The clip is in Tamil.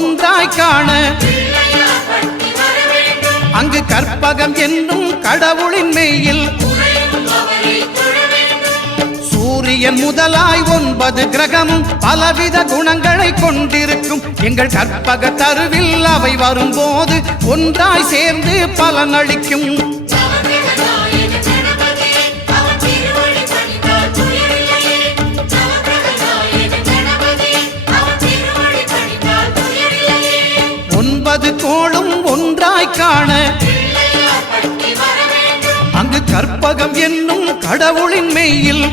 ஒன்றாய் காண அங்கு கற்பகம் என்னும் கடவுளின் மெய்யில் சூரியன் முதலாய் 9 கிரகமும் பலவித குணங்களை கொண்டிருக்கும் எங்கள் கற்பக தருவில் அவை வரும்போது ஒன்றாய் சேர்ந்து பலனளிக்கும். கோளும் ஒன்றாய் காண அங்கு கற்பகம் என்னும் கடவுளின் மெய்யில்